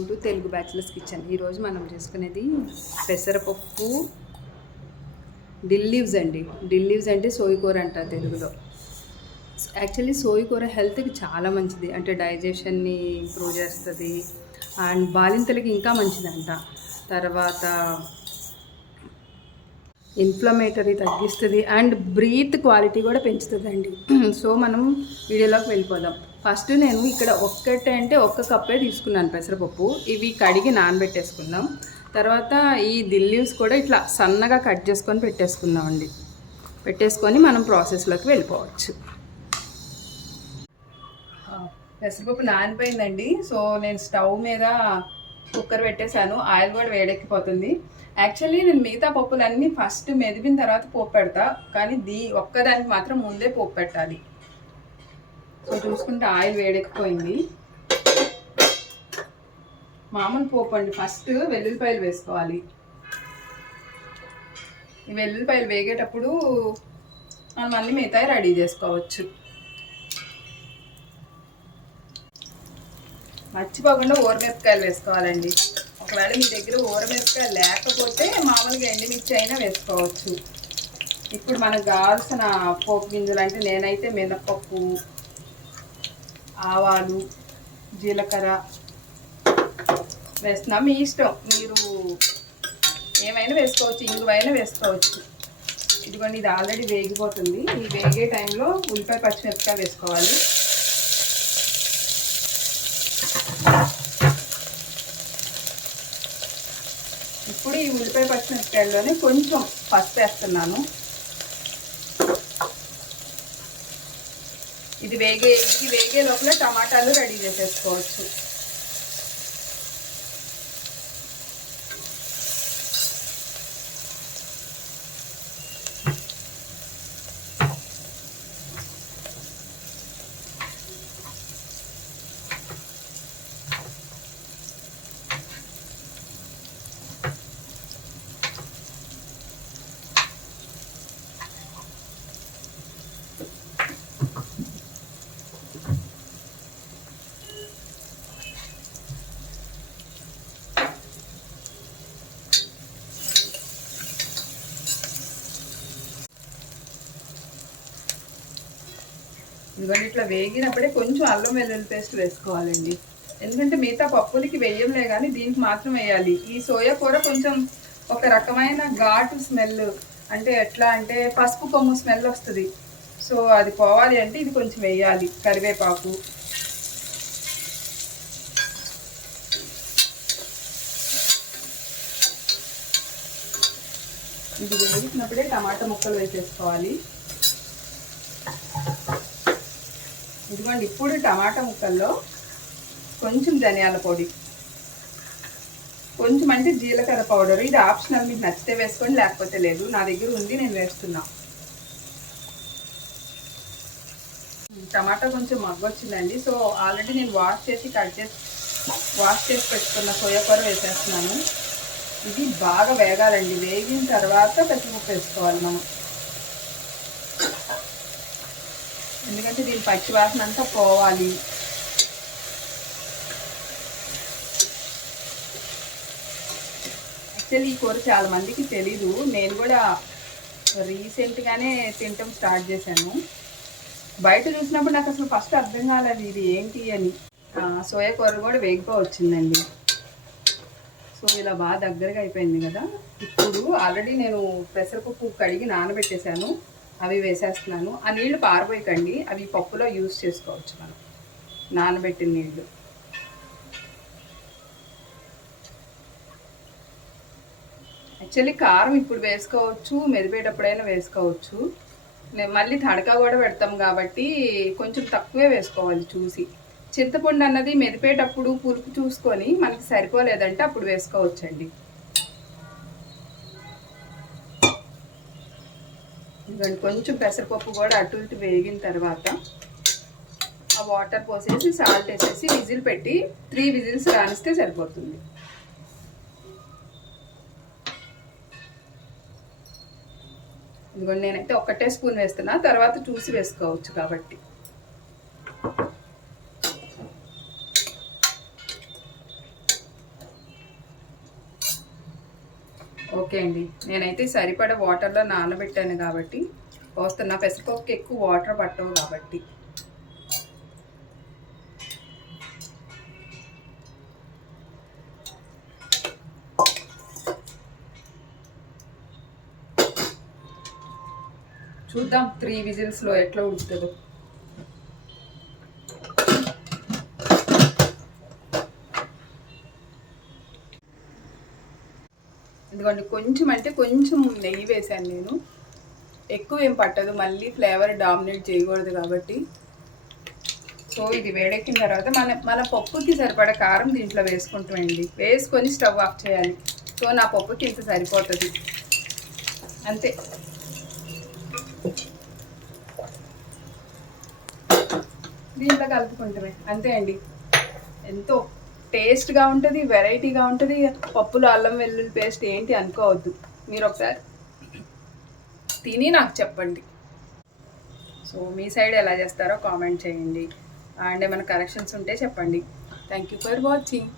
Welcome to Telugu bachelors kitchen. ఈరోజు మనం చేసుకునేది పెసరపప్పు లీవ్స్ అండి. లీవ్స్ అంటే సోయికూర అంటారు తెలుగులో. యాక్చువల్లీ సోయికూర హెల్త్కి చాలా మంచిది, అంటే డైజెషన్ని ఇంప్రూవ్ చేస్తుంది అండ్ బాలింతలకి ఇంకా మంచిదంట. తర్వాత ఇన్ఫ్లమేటరీ తగ్గిస్తుంది అండ్ బ్రీత్ క్వాలిటీ కూడా పెంచుతుందండి. సో మనం వీడియోలోకి వెళ్ళిపోదాం. ఫస్ట్ నేను ఇక్కడ ఒక్క కప్పే తీసుకున్నాను పెసరపప్పు. ఇవి కడిగి నానబెట్టేసుకుందాం. తర్వాత ఈ లీవ్స్ కూడా ఇట్లా సన్నగా కట్ చేసుకొని పెట్టేసుకుందామండి. పెట్టేసుకొని మనం ప్రాసెస్లోకి వెళ్ళిపోవచ్చు. పెసరపప్పు నానిపోయిందండి. సో నేను స్టవ్ మీద కుక్కర్ పెట్టేశాను. ఆయిల్ కూడా వేడెక్కిపోతుంది. యాక్చువల్లీ నేను మిగతా పప్పులన్నీ ఫస్ట్ మెదిపిన తర్వాత పోపు పెడతా, కానీ ఒక్కదానికి మాత్రం ముందే పోపు పెట్టాలి. సో చూసుకుంటే ఆయిల్ వేడెక్కిపోయింది. మామూలు పోపు అండి. ఫస్ట్ వెల్లుల్లిపాయలు వేసుకోవాలి. ఈ వెల్లుల్లిపాయలు వేగేటప్పుడు మనం అన్ని మిగతాయి రెడీ చేసుకోవచ్చు. మర్చిపోకుండా ఊరమిరపకాయలు వేసుకోవాలండి. ఒకవేళ మీ దగ్గర ఊరమిరపకాయలు లేకపోతే మామూలుగా ఎండుమిర్చి అయినా వేసుకోవచ్చు. ఇప్పుడు మనకు కావాల్సిన పోపు గింజలు అంటే నేనైతే మినపప్పు, ఆవాలు, జీలకర్ర వేస్తున్నా. మీ ఇష్టం, మీరు ఏమైనా వేసుకోవచ్చు, ఇంగువైనా వేసుకోవచ్చు. ఇదిగోండి, ఇది ఆల్రెడీ వేగిపోతుంది. ఈ వేగే టైంలో ఉల్లిపాయ పచ్చిమిరపకాయ వేసుకోవాలి. ఇప్పుడు ఈ ఉల్లిపాయ పచ్చిమిరపకాయల్లోనే కొంచెం పసుపు వేస్తున్నాను. ఇది వేగే లోపల టమాటాలు రెడీ చేసేసుకోవచ్చు. ఇవన్నీ ఇట్లా వేగినప్పుడే కొంచెం అల్లం వెల్లుల్లి పేస్ట్ వేసుకోవాలండి. ఎందుకంటే మిగతా పప్పులకి వేయంలే, కానీ దీనికి మాత్రం వేయాలి. ఈ సోయా కూర కొంచెం ఒక రకమైన ఘాటు స్మెల్, అంటే ఎట్లా అంటే పసుపు కొమ్ము స్మెల్ వస్తుంది. సో అది పోవాలి అంటే ఇది కొంచెం వేయాలి. కరివేపాకు, ఇది వేసినప్పుడే టమాటా ముక్కలు వేసేసుకోవాలి. ఇదిగోండి, ఇప్పుడు టమాటా ముక్కల్లో కొంచెం ధనియాల పొడి, కొంచెం అంటే జీలకర్ర పౌడర్. ఇది ఆప్షనల్, మీకు నచ్చితే వేసుకోండి, లేకపోతే లేదు. నా దగ్గర ఉంది, నేను వేస్తున్నా. టమాటా కొంచెం మగ్గొచ్చిందండి. సో ఆల్రెడీ నేను వాష్ చేసి పెట్టుకున్న సోయా కూర వేసేస్తున్నాను. ఇది బాగా వేగాలండి. వేగిన తర్వాత పెసరపప్పు వేసుకోవాలి మనం, ఎందుకంటే దీని పచ్చి వాసన అంతా పోవాలి. యాక్చువల్లీ ఈ కూర చాలా మందికి తెలీదు. నేను కూడా రీసెంట్గానే తినటం స్టార్ట్ చేశాను. బయట చూసినప్పుడు నాకు అసలు ఫస్ట్ అర్థం కాలేదు ఇది ఏంటి అని. సోయా కూర కూడా వేగిపోవచ్చిందండి. సో ఇలా బాగా దగ్గరగా అయిపోయింది కదా. ఇప్పుడు ఆల్రెడీ నేను పెసరపప్పు కడిగి నానబెట్టేశాను, అవి వేసేస్తున్నాను. ఆ నీళ్లు పారబోయకండి, అవి పప్పులో యూజ్ చేసుకోవచ్చు మనం, నానబెట్టిన నీళ్లు. యాక్చువల్లీ కారం ఇప్పుడు వేసుకోవచ్చు, మెదిపేటప్పుడైనా వేసుకోవచ్చు. మళ్ళీ తడక కూడా పెడతాం కాబట్టి కొంచెం తక్కువే వేసుకోవాలి చూసి. చింతపండు అన్నది మెదిపేటప్పుడు పులుపు చూసుకొని మనకి సరిపోలేదంటే అప్పుడు వేసుకోవచ్చండి. కొంచెం పెసరపప్పు కూడా అటు ఇటు వేగిన తర్వాత ఆ వాటర్ పోసేసి సాల్ట్ వేసేసి విజిల్ పెట్టి 3 విజిల్స్ రానిస్తే సరిపోతుంది. ఇదిగోండి, నేనైతే ఒకటే స్పూన్ వేస్తున్నా, తర్వాత చూసి వేసుకోవచ్చు కాబట్టి. ఓకే అండి, నేనైతే సరిపడా వాటర్లో నానబెట్టాను కాబట్టి పోస్తున్నా. పెసరపప్పుకి ఎక్కువ వాటర్ పట్టవు కాబట్టి. చూద్దాం 3 విజిల్స్లో ఎట్లా ఉడుకుతుందో. ఎందుకంటే కొంచెం అంటే కొంచెం నెయ్యి వేసాను నేను, ఎక్కువ ఏం పట్టదు, మళ్ళీ ఫ్లేవర్ డామినేట్ చేయకూడదు కాబట్టి. సో ఇది వేడెక్కిన తర్వాత మన పప్పుకి సరిపడా కారం దీంట్లో వేసుకుంటామండి. వేసుకొని స్టవ్ ఆఫ్ చేయాలి. సో నా పప్పుకి ఇంత సరిపోతుంది అంతే. దీంట్లో కలుపుకుంటామే అంతే అండి. ఎంతో టేస్ట్గా ఉంటుంది, వెరైటీగా ఉంటుంది. పప్పులో అల్లం వెల్లుల్లి పేస్ట్ ఏంటి అనుకోవద్దు, మీరు ఒకసారి తిని నాకు చెప్పండి. సో మీ సైడ్ ఎలా చేస్తారో కామెంట్ చేయండి, అండ్ ఏమైనా కరెక్షన్స్ ఉంటే చెప్పండి. Thank you for watching.